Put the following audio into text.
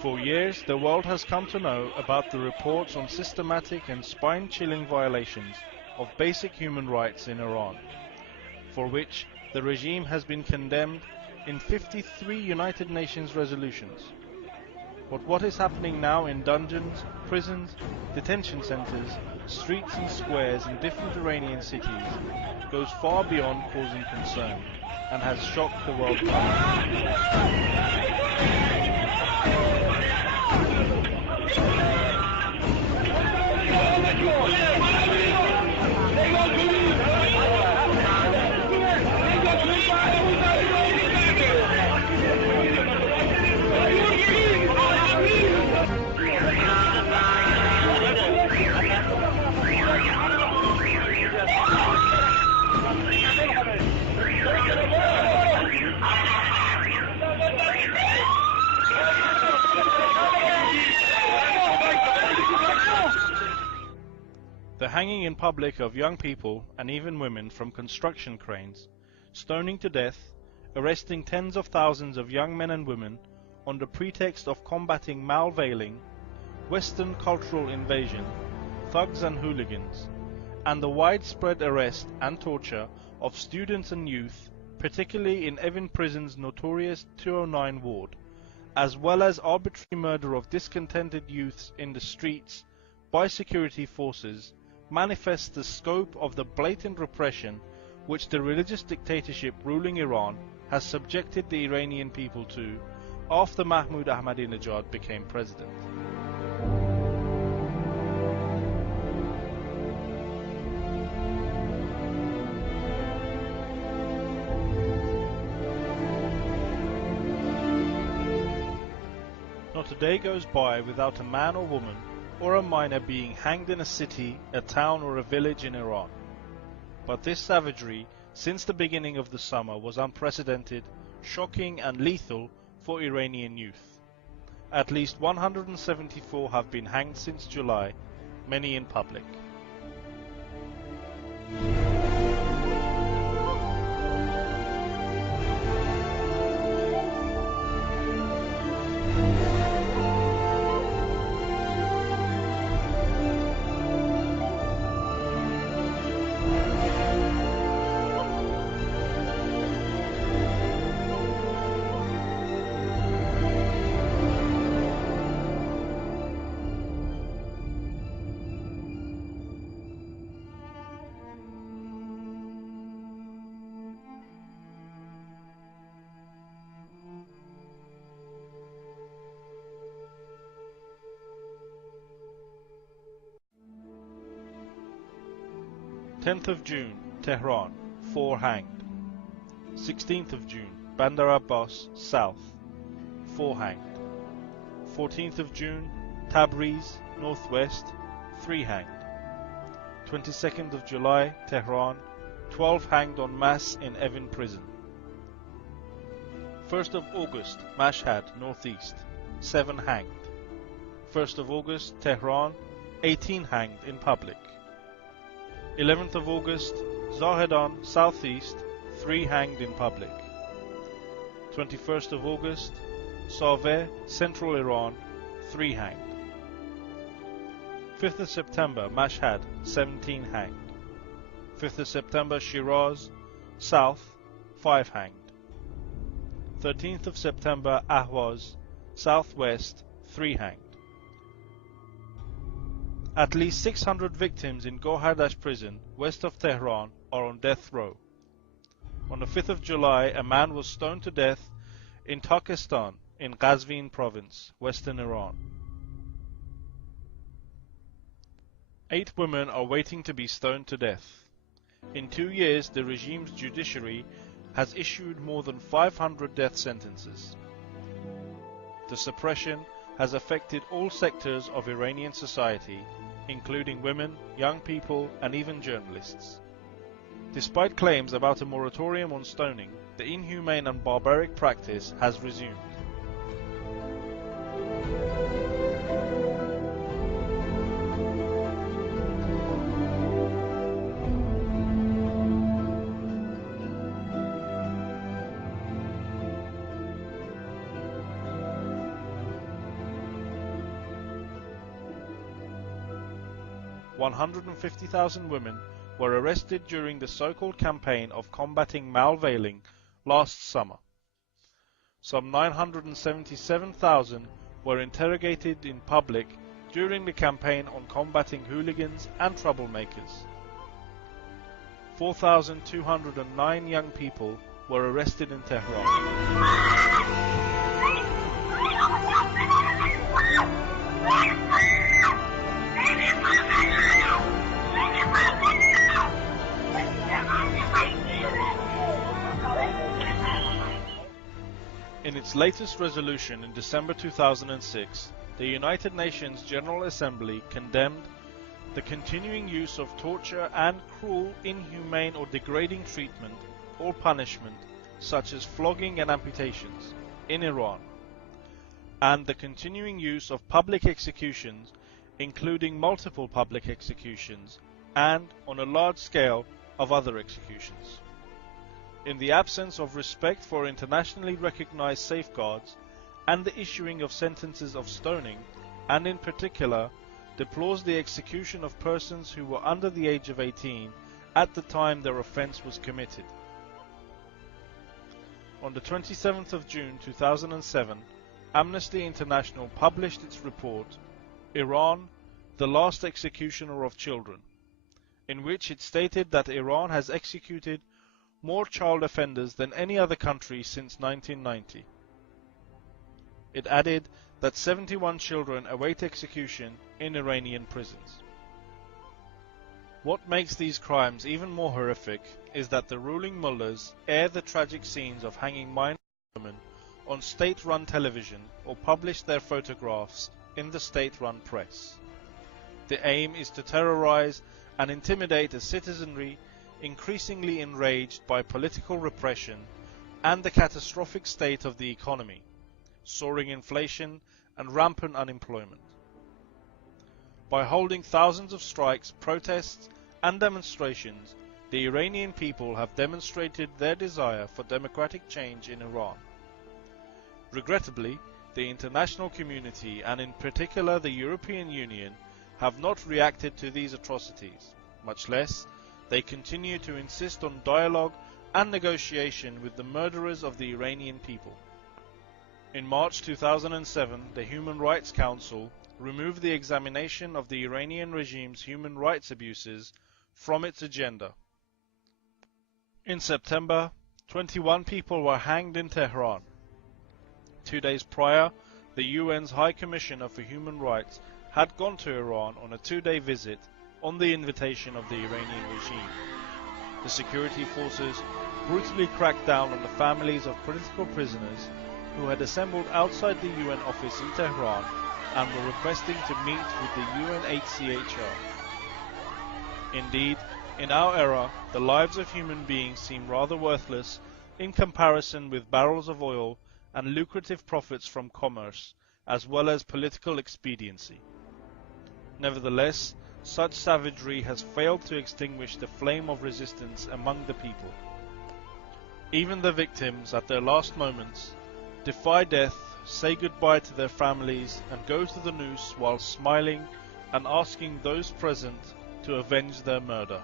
For years, the world has come to know about the reports on systematic and spine-chilling violations of basic human rights in Iran, for which the regime has been condemned in 53 United Nations resolutions. But what is happening now in dungeons, prisons, detention centers, streets and squares in different Iranian cities goes far beyond causing concern and has shocked the world public. The hanging in public of young people and even women from construction cranes, stoning to death, arresting tens of thousands of young men and women on the pretext of combating malveiling, Western cultural invasion, thugs and hooligans, and the widespread arrest and torture of students and youth, particularly in Evin Prison's notorious 209 ward, as well as arbitrary murder of discontented youths in the streets by security forces, manifests the scope of the blatant repression which the religious dictatorship ruling Iran has subjected the Iranian people to after Mahmoud Ahmadinejad became president. Not a day goes by without a man or woman or a minor being hanged in a city, a town or a village in Iran. But this savagery, since the beginning of the summer, was unprecedented, shocking and lethal for Iranian youth. At least 174 have been hanged since July, many in public. June 10th, Tehran, 4 hanged. 16th of June, Bandar Abbas, South, 4 hanged. 14th of June, Tabriz, Northwest, 3 hanged. 22nd of July, Tehran, 12 hanged en masse in Evin prison. 1st of August, Mashhad, Northeast, 7 hanged. 1st of August, Tehran, 18 hanged in public. 11th of August, Zahedan, Southeast, 3 hanged in public. 21st of August, Saveh, Central Iran, 3 hanged. 5th of September, Mashhad, 17 hanged. 5th of September, Shiraz, South, 5 hanged. 13th of September, Ahwaz, Southwest, 3 hanged. At least 600 victims in Gohardash prison, west of Tehran, are on death row. On the 5th of July, a man was stoned to death in Takistan, in Qazvin province, western Iran. 8 women are waiting to be stoned to death. In 2 years, the regime's judiciary has issued more than 500 death sentences. The suppression has affected all sectors of Iranian society, including women, young people, and even journalists. Despite claims about a moratorium on stoning, the inhumane and barbaric practice has resumed. 150,000 women were arrested during the so-called campaign of combating malveiling last summer. Some 977,000 were interrogated in public during the campaign on combating hooligans and troublemakers. 4,209 young people were arrested in Tehran. In its latest resolution in December 2006, the United Nations General Assembly condemned the continuing use of torture and cruel, inhumane or degrading treatment or punishment such as flogging and amputations in Iran, and the continuing use of public executions, including multiple public executions and, on a large scale, of other executions. In the absence of respect for internationally recognized safeguards and the issuing of sentences of stoning, and in particular deplores the execution of persons who were under the age of 18 at the time their offense was committed. On the 27th of June 2007, Amnesty International published its report, Iran, the Last Executioner of Children, in which it stated that Iran has executed more child offenders than any other country since 1990. It added that 71 children await execution in Iranian prisons. What makes these crimes even more horrific is that the ruling mullahs air the tragic scenes of hanging minor women on state-run television or publish their photographs in the state-run press. The aim is to terrorize and intimidate a citizenry increasingly enraged by political repression and the catastrophic state of the economy, soaring inflation and rampant unemployment. By holding thousands of strikes, protests and demonstrations, the Iranian people have demonstrated their desire for democratic change in Iran. Regrettably, the international community, and in particular the European Union, have not reacted to these atrocities, much less they continue to insist on dialogue and negotiation with the murderers of the Iranian people. In March 2007, the Human Rights Council removed the examination of the Iranian regime's human rights abuses from its agenda. In September, 21 people were hanged in Tehran. 2 days prior, the UN's High Commissioner for Human Rights had gone to Iran on a 2-day visit on the invitation of the Iranian regime. The security forces brutally cracked down on the families of political prisoners who had assembled outside the UN office in Tehran and were requesting to meet with the UNHCR. Indeed, in our era, the lives of human beings seem rather worthless in comparison with barrels of oil and lucrative profits from commerce, as well as political expediency. Nevertheless, such savagery has failed to extinguish the flame of resistance among the people. Even the victims, at their last moments, defy death, say goodbye to their families, and go to the noose while smiling and asking those present to avenge their murder.